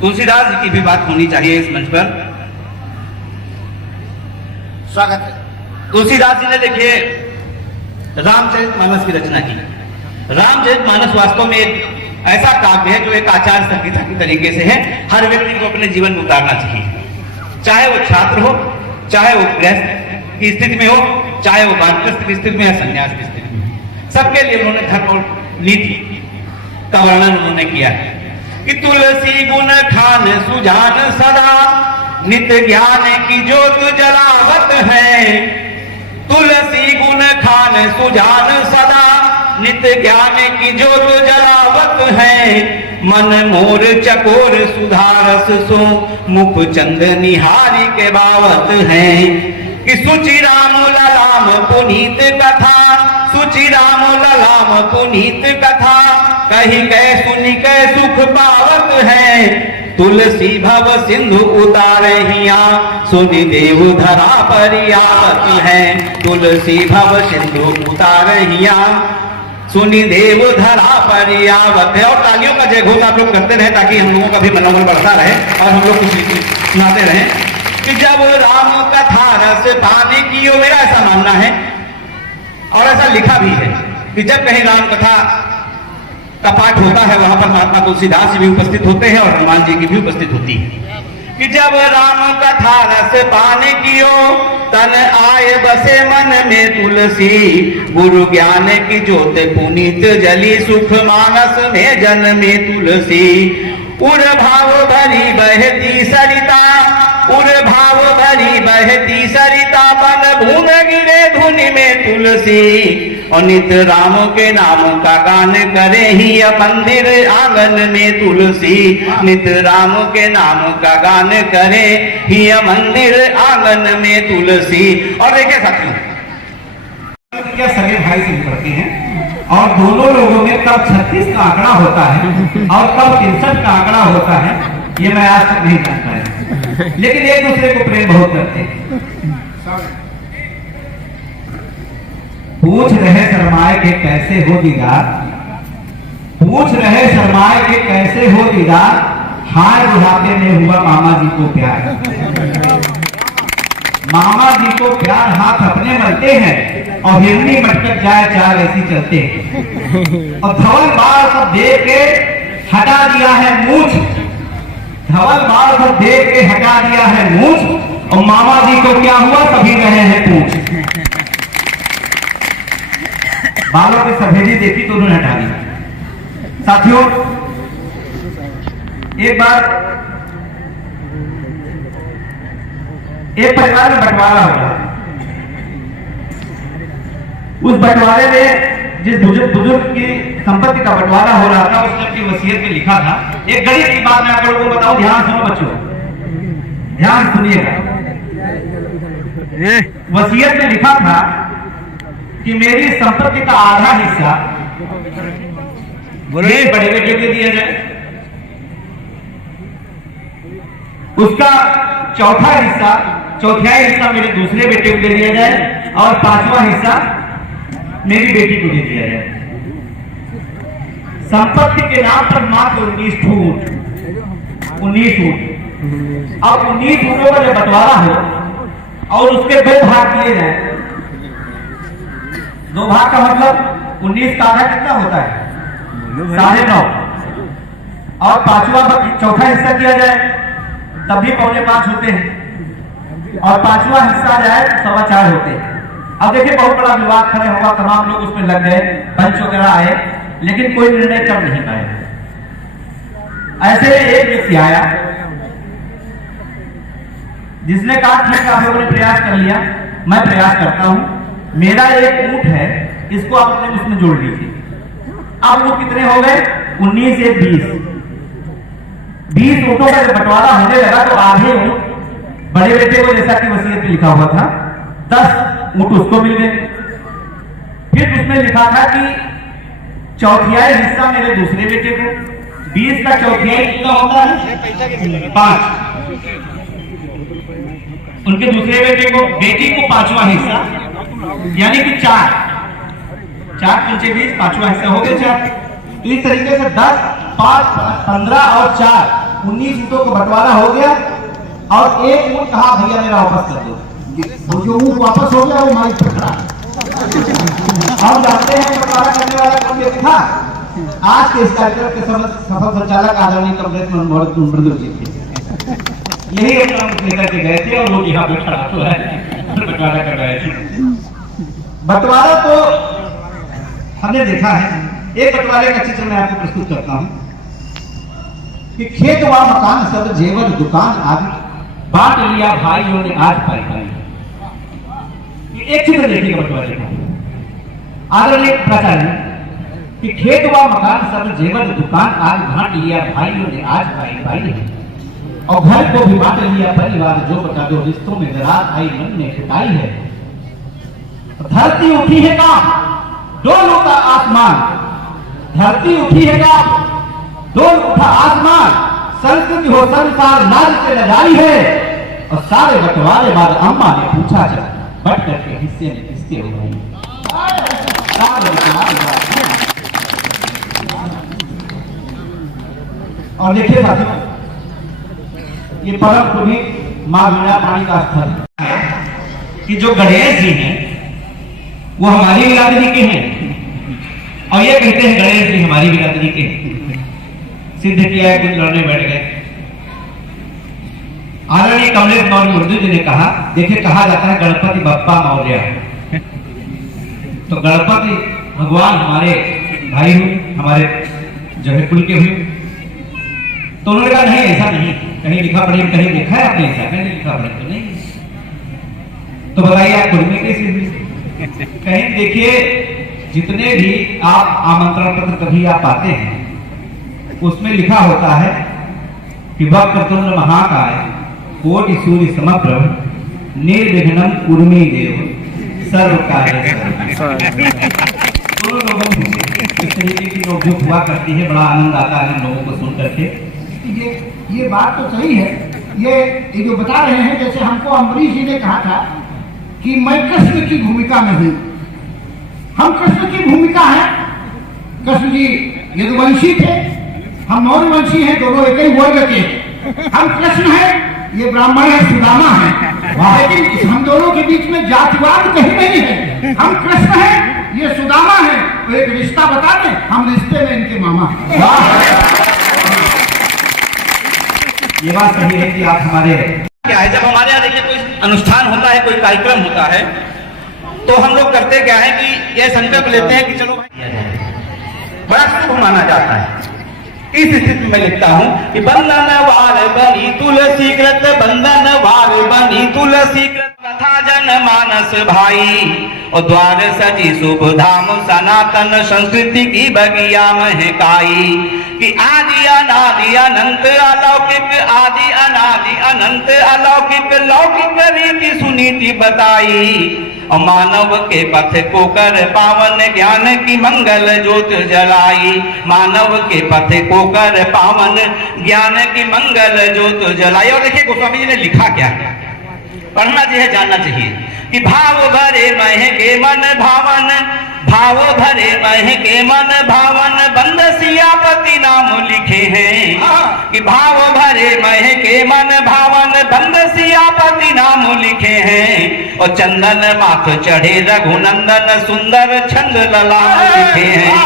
तुलसीदास जी की भी बात होनी चाहिए इस मंच पर। स्वागत है। तुलसीदास जी ने देखिए रामचरितमानस की रचना की। रामचरितमानस वास्तव में एक ऐसा काव्य है जो एक आचार संहिता की तरीके से है, हर व्यक्ति को अपने जीवन में उतारना चाहिए, चाहे वो छात्र हो, चाहे वो गृहस्थ की स्थिति में हो, चाहे वो वानप्रस्थ की स्थिति में या संन्यास की स्थिति में, सबके लिए उन्होंने धर्म और नीति का वर्णन उन्होंने किया है कि तुलसी गुण खान सुजान सदा नित्य ज्ञान की ज्योत जलावत है। तुलसी गुण खान सुजान सदा नित्य ज्ञान की ज्योत जलावत है। मन मोर चकोर सुधारस सो मुख चंद निहारी के बावत है कि सुचि राम ललाम पुनीत कथा, सुचि राम ललाम पुनीत कथा कही कै सुनि कै सुख पावत है। तुलसी भव सिंधु उतारहिया सुनि देव धरा परियावत है। तुलसी भव सिंधु उतारहिया सुनि देव धरा परियावत है। और तालियों का जय घोष आप लोग करते रहे ताकि हम लोगों का भी मनोबल बढ़ता रहे और हम लोग कुछ सुनाते रहे कि जब राम कथा रस पाने की, यो मेरा ऐसा मानना है और ऐसा लिखा भी है कि जब कहीं राम कथा का पाठ होता है वहां पर महात्मा तुलसीदास जी भी उपस्थित होते हैं और हनुमान जी की भी उपस्थित होती है कि जब राम कथा रस पाने की ओ तन आए बसे मन में तुलसी, गुरु ज्ञान की ज्योत पुनीत जली सुख मानस में जन्मे तुलसी। उर भाव भरी बहती सरिता, उर भाव भरी बहती सरिता बन बूंद गिरे धुनि में तुलसी। और नित्य राम के नाम का गान करे ही मंदिर आंगन में तुलसी। नित्य राम के नाम का गान करे ही मंदिर आंगन में तुलसी। और देखिए साथियों, क्या सगे भाई से पढ़ते हैं और दोनों लोगों में कब 36 का आंकड़ा होता है और कब 63 का आंकड़ा होता है ये मैं आज तक नहीं जानता है, लेकिन एक दूसरे को प्रेम बहुत करते हैं। पूछ रहे शर्माए के कैसे हो दीदार, पूछ रहे शर्माए के कैसे हो दीदार, हाय बुढ़ापे में हुआ मामा जी को प्यार। मामा जी को प्यार हाथ अपने मलते हैं और हिरनी मटक जाए चाल ऐसी चलते हैं। और धवल बाल को देख के हटा दिया है मूछ, धवल बाल को देख के हटा दिया है मूछ और मामा जी को क्या हुआ सभी रहे हैं पूछ। बालों की सफेदी देखी तो उन्होंने हटा दी। साथियों, एक बार एक परिवार में बंटवारा हो रहा, उस बंटवारे में जिस बुजुर्ग की संपत्ति का बंटवारा हो रहा था उसने अपनी वसीयत में लिखा था, एक गणित की बात मैं आप लोगों को बताऊं, ध्यान सुनो बच्चों, ध्यान सुनिएगा। वसीयत में लिखा था कि मेरी संपत्ति का आधा हिस्सा मेरे बड़े बेटे को दिया जाए, उसका चौथाई हिस्सा मेरे दूसरे बेटे को दे दिया जाए और 5वां हिस्सा मेरी बेटी को दे दिया जाए। संपत्ति के नाम पर मात्र 19 फूट। अब 19 फूटों का जब बंटवारा हो और उसके 2 भाग किए जाए, 2 भाग का मतलब 19 का आधा कितना होता है 9.5, और 5वां चौथा हिस्सा किया जाए तब भी 4.25 होते हैं और 5वां हिस्सा जाए 4.25 होते हैं। अब देखिए बहुत बड़ा विवाद खड़े होगा, तमाम लोग उसमें लग गए, पंच वगैरह आए, लेकिन कोई निर्णय कर नहीं पाए। ऐसे एक व्यक्ति आया जिसने कहा ठीक है आप लोगों ने प्रयास कर लिया, मैं प्रयास करता हूं, मेरा एक ऊंट है इसको आप अपने उसमें जोड़ लीजिए। अब वो कितने हो गए 19 से 20 ऊंटों का जब बंटवारा होने लगा तो आधे ऊंट बड़े बेटे को, जैसा कि वसीयत में लिखा हुआ था, 10 ऊंट उसको मिल गए। फिर उसमें लिखा था कि चौथाई हिस्सा मेरे दूसरे बेटे को, 20 का चौथाई कितना होता है 5, उनके दूसरे बेटे को, बेटी को 5वां हिस्सा यानी कि 4 पंचे 20, 5वां हिस्सा हो गया 4। तो इस तरीके से 10, 5, 15 और 4 19 ऊँटों को बंटवारा हो गया और एक ऊँट कहा भैया मेरा वापस कर दो। वो जो ऊँट वापस हो गया वो माइक पर खड़ा। हम जानते हैं बंटवारा करने वाला कौन व्यक्ति था। आज के इस कार्यक्रम के सफल संचालक आदरणीय कमलेश मृदुल जी थे। यही अपना लेकर के गए थे और लोग यहाँ पे खड़ा तो है बंटवारा कर रहे थे। बंटवारा तो हमने देखा है। एक बंटवारे का चित्र मैं आपको प्रस्तुत करता हूँ कि खेत व मकान सब जेवर दुकान आदि बांट लिया भाइयों ने आज पाई पाई। एक चित्र देखिए बंटवारे का। आदरणीय प्राचार्य कि खेत व मकान सब जेवर दुकान आज बांट लिया भाइयों ने आज पाई पाई। और घर को भी बांट लिया परिवार जो बता दो रिश्तों में दरार आई मन ने पिटाई है। धरती उठी है काम डोल उठा आसमान। धरती उठी है काम डोल उठा आसमान। संस्कृति हो संसार नारी से लजाई है। और सारे बंटवारे बाद अम्मा ने पूछा जा बट करके हिस्से में किसके हो गई। और देखिए साथियों ये परम पुनीत मां वीणा पाणी का स्थल है कि जो गणेश जी हैं वो हमारी बिरादरी के हैं और ये कहते हैं गणेश जी हमारी बिरादरी के सिद्ध किया है। कुछ लड़ने बैठ गए। आदरणीय कमलेश मृदुल जी ने कहा देखिए कहा जाता है गणपति बप्पा मौर्य। तो गणपति भगवान हमारे भाई हुए हमारे जो है कुल के हुए। तो उन्होंने कहा नहीं ऐसा नहीं कहीं लिखा पढ़ी कहीं लिखा है आपने ऐसा मैंने लिखा पढ़ी तो नहीं। तो बताइए आप कुल में कैसे हुई। कहीं देखिए जितने भी आप आमंत्रण पत्र कभी आप पाते हैं उसमें लिखा होता है कि वक्रतुंड महाकाय कोटि सूर्य समप्रभ निर्विघ्नं कुरुमे देव सर्व कार्य। दोनों लोगों में इस तरीके की नोकझोंक हुआ करती है। बड़ा आनंद आता है लोगों को सुन करके। ये बात तो सही है। ये जो बता रहे हैं जैसे हमको अम्बरीश जी ने कहा था कि मैं कृष्ण की भूमिका में हूं। हम कृष्ण की भूमिका है। कृष्ण जी यदुवंशी थे हम मौर्यवंशी हैं दोनों एक ही वर्ग के। हम कृष्ण हैं ये ब्राह्मण है सुदामा है। लेकिन हम दोनों के बीच में जातिवाद कहीं नहीं है। हम कृष्ण हैं ये सुदामा है। तो एक रिश्ता बता दें हम रिश्ते में इनके मामा हैं। ये बात सही है कि आप हमारे क्या है जब हमारे यहाँ देखिए कोई अनुष्ठान होता है कोई कार्यक्रम होता है तो हम लोग करते क्या है कि यह संकल्प लेते हैं कि चलो बड़ा शुभ माना जाता है। इस स्थिति में लिखता हूं कि बंधन वार बनी तुलसी कृत बंधन वार बनी तुलसी कृत कथा जन मानस भाई और द्वार सजी शुभ धाम सनातन संस्कृति की बगिया महकाई कि आदि अनादि अनंत अलौकिक आदि अनादि अनंत अलौकिक लौकिक रीति सुनीति बताई और मानव के पथ को कर पावन ज्ञान की मंगल ज्योत जलाई। मानव के पथ को कर पावन ज्ञान की मंगल ज्योत जलाई। और देखिए गोस्वामी जी ने लिखा क्या है पढ़ना चाहिए जानना चाहिए कि भाव भरे मह के मन भावन भाव भरे मह के मन भावन बंद सियापति नाम लिखे हैं कि भाव भरे मह के मन भावन बंद सियापति नाम लिखे हैं और चंदन माथ चढ़े रघुनंदन सुंदर छंद ललाम लिखे हैं।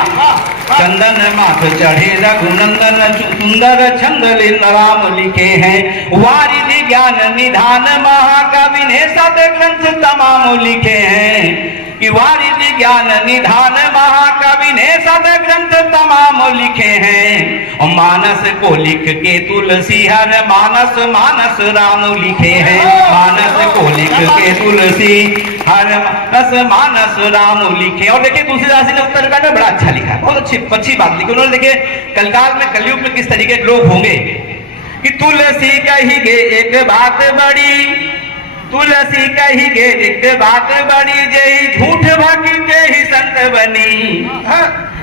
चंदन माथ चढ़े रघुनंदन सुंदर छंद ललाम लिखे हैं। वारिधि ज्ञान निधान महाकवि ने सद ग्रंथ तमाम लिखे हैं कि वारिधि ज्ञान निधान महाकवि ने सद ग्रंथ तमाम लिखे हैं और मानस को लिख के तुलसी हर मानस मानस राम लिखे हैं। मानस को लिख के तुलसी हर मानस मानस राम लिखे। और देखिए तुलसीदास जी ने उत्तरकांड में बड़ा अच्छा लिखा है बहुत अच्छी बात लिखी उन्होंने। देखिए कलकाल में कलयुग में किस तरीके के लोग होंगे कि तुलसी कही गे एक बात बड़ी तुलसी कही गे एक बात बड़ी जय झूठ भकी जय संत बनी।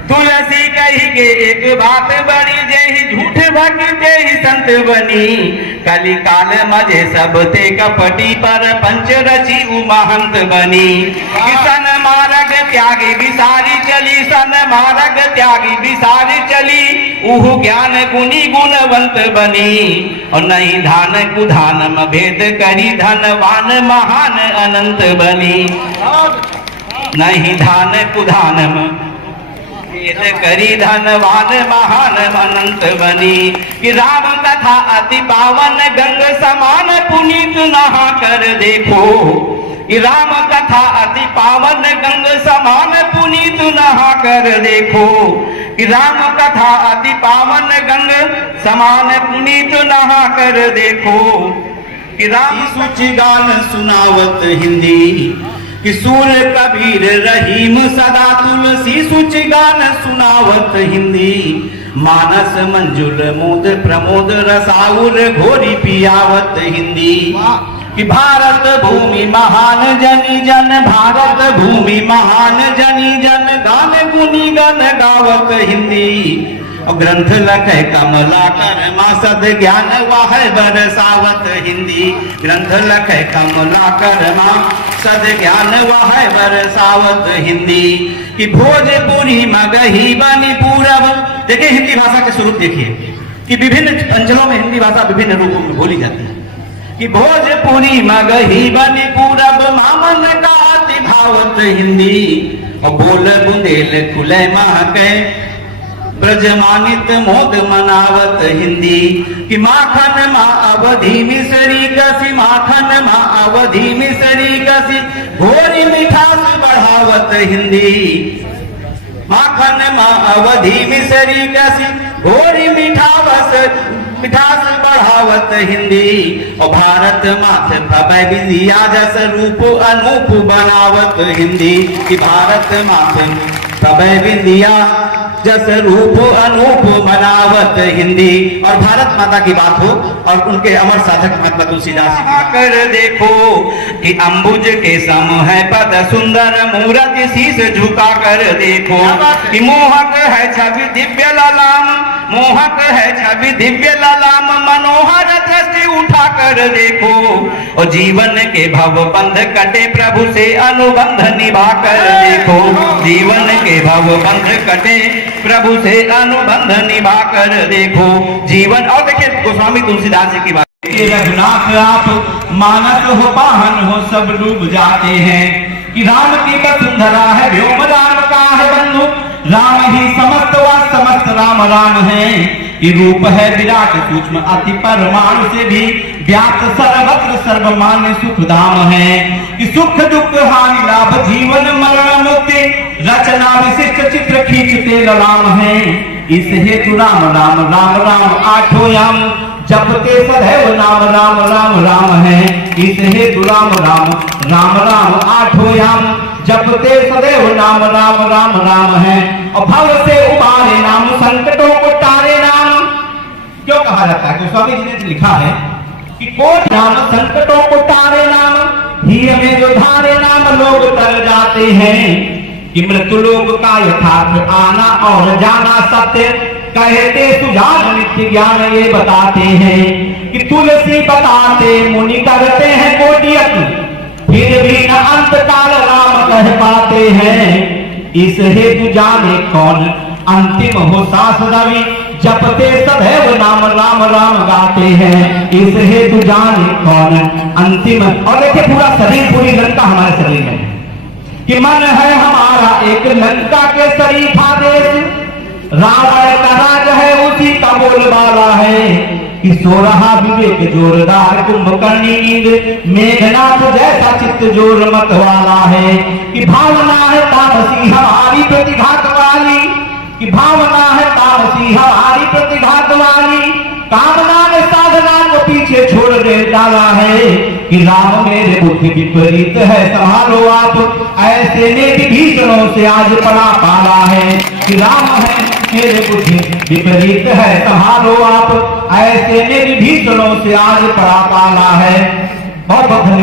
तुलसी कही गे एक बात बड़ी जय झूठ भकी जय संत बनी। कली काल मजे सब ते कपटी पर पंच रची उमहंत बनी। किसन मार्ग त्यागी विसारी चली, सन्मार्ग त्यागी विसारी चली, उहु ज्ञान गुणी गुणवंत बनी। और नहीं धान कुधानम भेद करी, धनवान महान अनंत बनी। नहीं धान कुधानम भेद करी, धनवान महान अनंत बनी। कि राम कथा अति पावन, गंग समान पुनीत नहा कर देखो। कि राम कथा अति पावन, गंग समान पुनीत नहा कर देखो। कि राम कथा अति पावन, गंग समान पुनीत नहा कर देखो। कि राम सूचि गान सुनावत हिंदी, कि सूर कबीर रहीम सदा तुलसी सूचि गान सुनावत हिंदी। मानस मंजुल मोद प्रमोद रसाउर घोरी पियावत हिंदी। कि भारत भूमि महान जनी जन, भारत भूमि महान जनी जन, गान गुनी गन गावत हिंदी। और ग्रंथ लखे कमलाकर माँ सद ज्ञान वाह बरसावत हिंदी। ग्रंथ लखे कमलाकर माँ सद ज्ञान वाह बरसावत हिंदी। कि भोजपुरी मगही बनी पूरब। देखिए हिंदी भाषा के स्वरूप देखिए कि विभिन्न अंचलों में हिंदी भाषा विभिन्न रूपों में बोली जाती है। कि भोजपुरी मगही बनी पूरब, मामन का अति भावत हिंदी। और बोल बुंदेल खुले महके, ब्रजमानित मोद मनावत हिंदी। कि माखन माँ अवधि मिसरी कसी, माखन माँ अवधि मिसरी कसी, घोरी मिठास बढ़ावत हिंदी। माखन माँ अवधि मिसरी कसी, घोरी मिठास बढ़ावत हिंदी। और भारत माथ भय विद्या जस रूप अनूप बनावत हिंदी। कि भारत माथ भय विद्या जस रूप अनूप बनावत हिंदी। और भारत माता की बात हो और उनके अमर साधक महात्मा तुलसीदास कर देखो। कि अंबुज के सम है पद सुंदर, मूरति शीस झुका कर देखो। कि मोहक है छवि दिव्य ललाम, मोहक है छवि दिव्य ललाम, मनोहर दृष्टि उठा कर देखो। और जीवन के भव बंध कटे, प्रभु से अनुबंध निभा कर देखो। जीवन के भव बंध कटे, प्रभु से अनुबंध निभा कर देखो। जीवन और देखिए गोस्वामी तुलसीदास जी की बात। रघुनाथ आप मानस हो पाहन हो सब डूब जाते हैं। कि राम की वसुंधरा है व्योम, राम का है बंधु, राम ही समस्त व समस्त राम राम है। कि रूप है विराट सूक्ष्म अति परमाणु से भी व्याप्त, सर्वत्र सर्वमान्य सुख धाम है। कि सुख दुख हानि लाभ जीवन मरण मुक्ति, रचना विशिष्ट चित्र खींचते ललाम है। इस हेतु राम राम राम राम आठों याम, जपते सदैव नाम राम राम राम है। इस हेतु राम राम राम राम आठों याम, जपते सदैव नाम राम राम राम है। और भव से उबारे नाम, संकटों को टारे नाम। क्यों कहा जाता है? गोस्वामी जी ने लिखा है कि कौन नाम संकटों को टारे नाम, ही हमें जो धारे नाम लोग तर जाते हैं। कि मृत्यु लोग का यथार्थ आना और जाना सत्य, कहते सुजान नित्य ज्ञान ये बताते हैं। कि तुलसी बताते मुनि करते हैं कोटियत, फिर भी न अंत काल राम कह पाते हैं। इस हेतु जाने कौन अंतिम हो सास रवि, जपते सदैव नाम राम राम गाते हैं। इस हेतु जाने कौन अंतिम। और देखिए पूरा शरीर, पूरी लंका हमारे शरीर में। कि मन है हमारा एक लंका के शरीफा देश, रावण का राज है उसी का बोलबाला है। कि सो रहा विवेक जोरदार कुंभकर्णी नींद, मेघनाथ जैसा चित्त जोर मत वाला है। कि भावना है तामसी हमारी प्रतिघात वाली, कि भावना है तामसी हमारी प्रतिघात वाली, कामना ने साधना को पीछे छोड़ दे डाला है। कि राम मेरे बुद्धि विपरीत है संभालो आप, ऐसे ने विभीषणों से आज पड़ा पाला है। कि राम है मेरे बुद्धि विपरीत है संभालो आप, ऐसे ने विभीषणों से आज पड़ा पाला है। बहुत बहुत धन्यवाद।